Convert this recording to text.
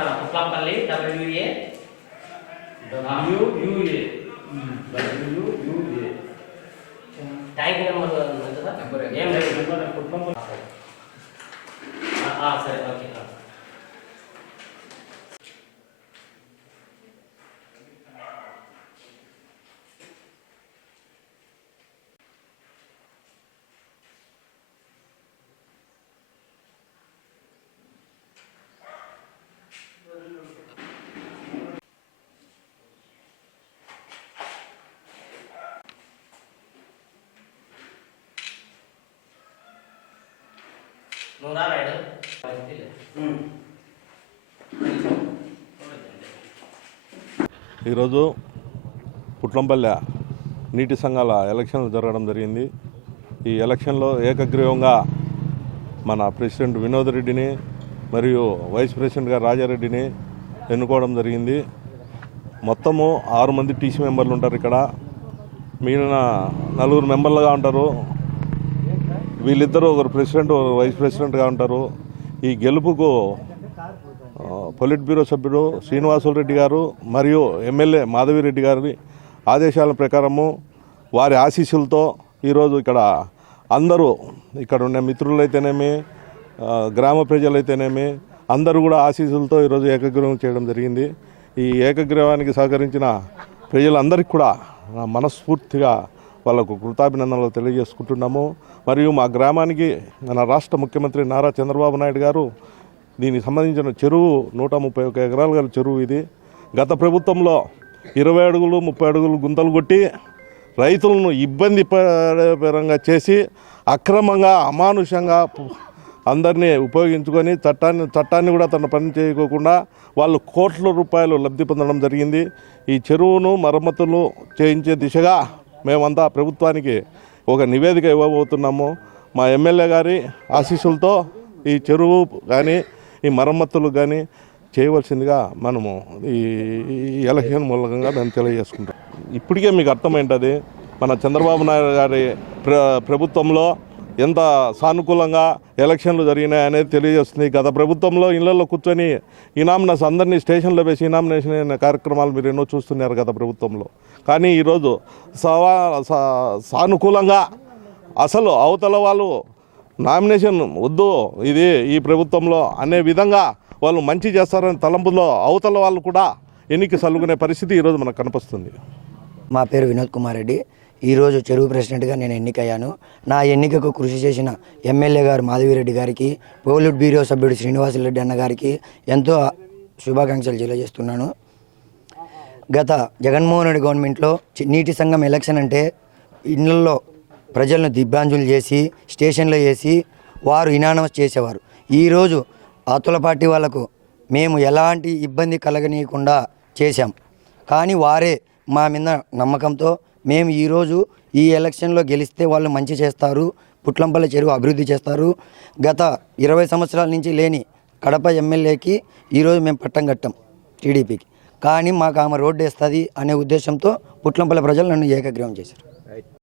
మన పుట్లంపల్లి WA tank number ఏం లేదు సరే ఓకే నువ్వు రాడు ఈరోజు పుట్లంపల్లె నీటి సంఘాల ఎలక్షన్లు జరగడం జరిగింది. ఈ ఎలక్షన్లో ఏకగ్రీవంగా మన ప్రెసిడెంట్ వినోద్ రెడ్డిని మరియు వైస్ ప్రెసిడెంట్గా రాజారెడ్డిని ఎన్నుకోవడం జరిగింది. మొత్తము 6 మంది టీసీ మెంబర్లు ఉంటారు. ఇక్కడ మిగిలిన 4 మెంబర్లుగా ఉంటారు. వీళ్ళిద్దరూ ఒకరు ప్రెసిడెంట్ ఒకరు వైస్ ప్రెసిడెంట్గా ఉంటారు. ఈ గెలుపుకు పొలిట్ బ్యూరో సభ్యుడు శ్రీనివాసులు రెడ్డి గారు మరియు ఎమ్మెల్యే మాధవిరెడ్డి గారి ఆదేశాల ప్రకారము వారి ఆశీస్సులతో ఈరోజు ఇక్కడ అందరూ ఇక్కడ ఉన్న మిత్రులైతేనేమి గ్రామ ప్రజలైతేనేమి అందరూ కూడా ఆశీస్సులతో ఈరోజు ఏకగ్రీవం చేయడం జరిగింది. ఈ ఏకగ్రీవానికి సహకరించిన ప్రజలందరికీ కూడా మనస్ఫూర్తిగా వాళ్ళకు కృతజ్ఞతలు తెలియజేసుకుంటున్నాము. మరియు మా గ్రామానికి మన రాష్ట్ర ముఖ్యమంత్రి నారా చంద్రబాబు నాయుడు గారు దీనికి సంబంధించిన చెరువు 131 ఎకరాలు గల చెరువు ఇది. గత ప్రభుత్వంలో 20 అడుగులు 30 అడుగులు గుంతలు కొట్టి రైతులను ఇబ్బంది పరంగా చేసి అక్రమంగా అమానుషంగా అందరినీ ఉపయోగించుకొని చట్టాన్ని కూడా తన పని చేయకోకుండా వాళ్ళు కోట్ల రూపాయలు లబ్ధి పొందడం జరిగింది. ఈ చెరువును మరమ్మతులు చేయించే దిశగా మేమంతా ప్రభుత్వానికి ఒక నివేదిక ఇవ్వబోతున్నాము. మా ఎమ్మెల్యే గారి ఆశీస్సులతో ఈ చెరువు కానీ ఈ మరమ్మతులు కానీ చేయవలసిందిగా మనము ఈ ఎలక్షన్ మూలంగా మేము తెలియజేసుకుంటాం. ఇప్పటికే మీకు అర్థమైంటుంది మన చంద్రబాబు నాయుడు గారి ప్రభుత్వంలో ఎంత సానుకూలంగా ఎలక్షన్లు జరిగినాయనేది తెలియజేస్తుంది. గత ప్రభుత్వంలో ఇళ్లలో కూర్చొని ఇనామినేషన్ అందరినీ స్టేషన్లో వేసి ఇనామినేషన్ అయిన కార్యక్రమాలు మీరు ఎన్నో చూస్తున్నారు గత ప్రభుత్వంలో. కానీ ఈరోజు సానుకూలంగా అసలు అవతల వాళ్ళు నామినేషన్ వద్దు ఇది ఈ ప్రభుత్వంలో అనే విధంగా వాళ్ళు మంచి చేస్తారనే తలంపులో అవతల వాళ్ళు కూడా ఎన్నిక సల్లుకునే పరిస్థితి ఈరోజు మనకు కనిపిస్తుంది. మా పేరు వినోద్ కుమార్ రెడ్డి. ఈరోజు చెరువు ప్రెసిడెంట్గా నేను ఎన్నికయ్యాను. నా ఎన్నికకు కృషి చేసిన ఎమ్మెల్యే గారు మాధవిరెడ్డి గారికి, పోలిట్ బ్యూరో సభ్యుడు శ్రీనివాసులరెడ్డి అన్న గారికి ఎంతో శుభాకాంక్షలు తెలియజేస్తున్నాను. గత జగన్మోహన్ రెడ్డి గవర్నమెంట్లో నీటి సంఘం ఎలక్షన్ అంటే ఇళ్లలో ప్రజలను దిగ్భ్రాంతులు చేసి స్టేషన్లో వేసి వారు ఇనానమస్ చేసేవారు. ఈరోజు అతుల పార్టీ వాళ్లకు మేము ఎలాంటి ఇబ్బంది కలగనీయకుండా చేశాం. కానీ వారే మా మీద నమ్మకంతో మేము ఈరోజు ఈ ఎలక్షన్లో గెలిస్తే వాళ్ళు మంచి చేస్తారు, పుట్లంపల్లి చెరువు అభివృద్ధి చేస్తారు. గత 20 సంవత్సరాల నుంచి లేని కడప ఎమ్మెల్యేకి ఈరోజు మేము పట్టం కట్టాం టీడీపీకి. కానీ మాకు ఆమె రోడ్డు వేస్తుంది అనే ఉద్దేశంతో పుట్లంపల్లి ప్రజలు నన్ను ఏకగ్రీవం చేశారు.